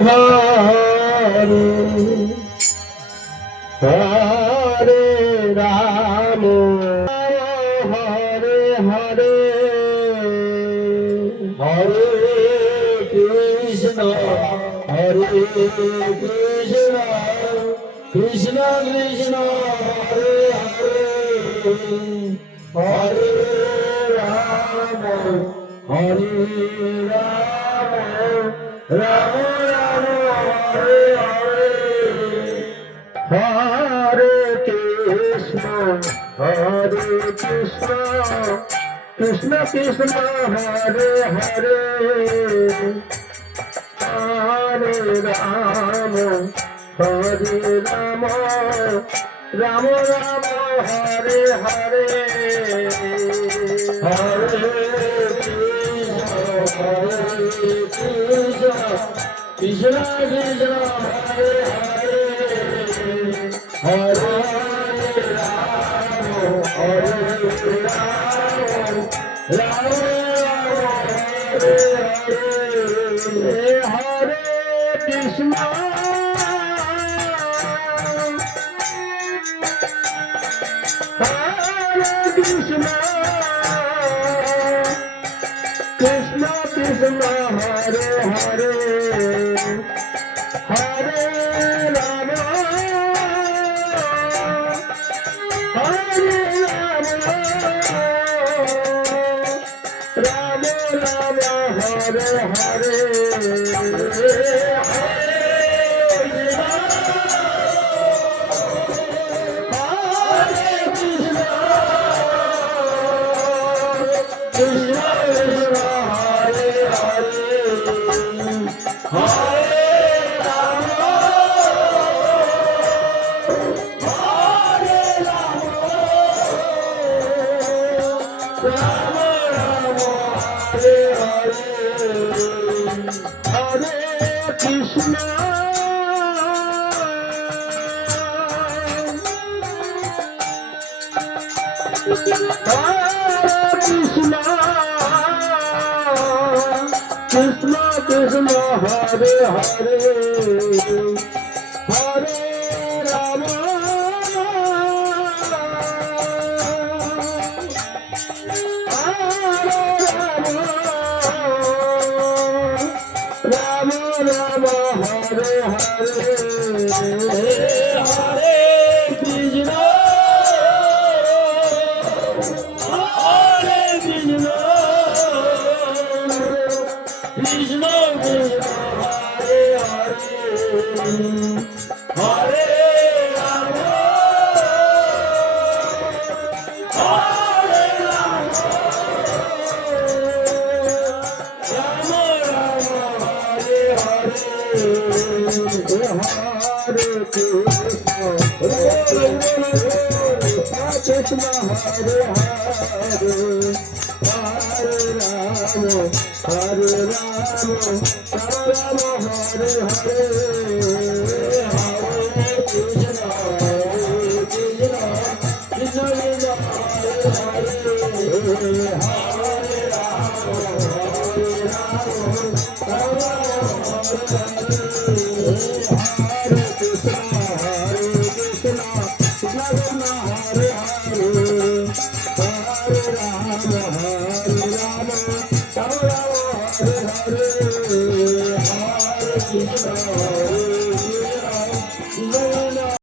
Hare Hare Ram Hare Hare Hare Krishna Krishna Krishna Hare Hare Hare Ram Ram Hare Hare Krishna Krishna Krishna Hare Hare Hare Ram Ram Ram Hare Hare Hare Krishna Krishna Krishna Hare Hare Ram Hare Krishna Krishna Krishna Hare Hare Hare Ram Ram Ram Hare Hare Krishna Krishna Hare Hare Hare Ram Ram Ram Hare Hare Hare Krishna Krishna Hare Hare Ram Ram Ram Hare Krishna Hare Hare Ram Hare Hare Krishna Krishna Hare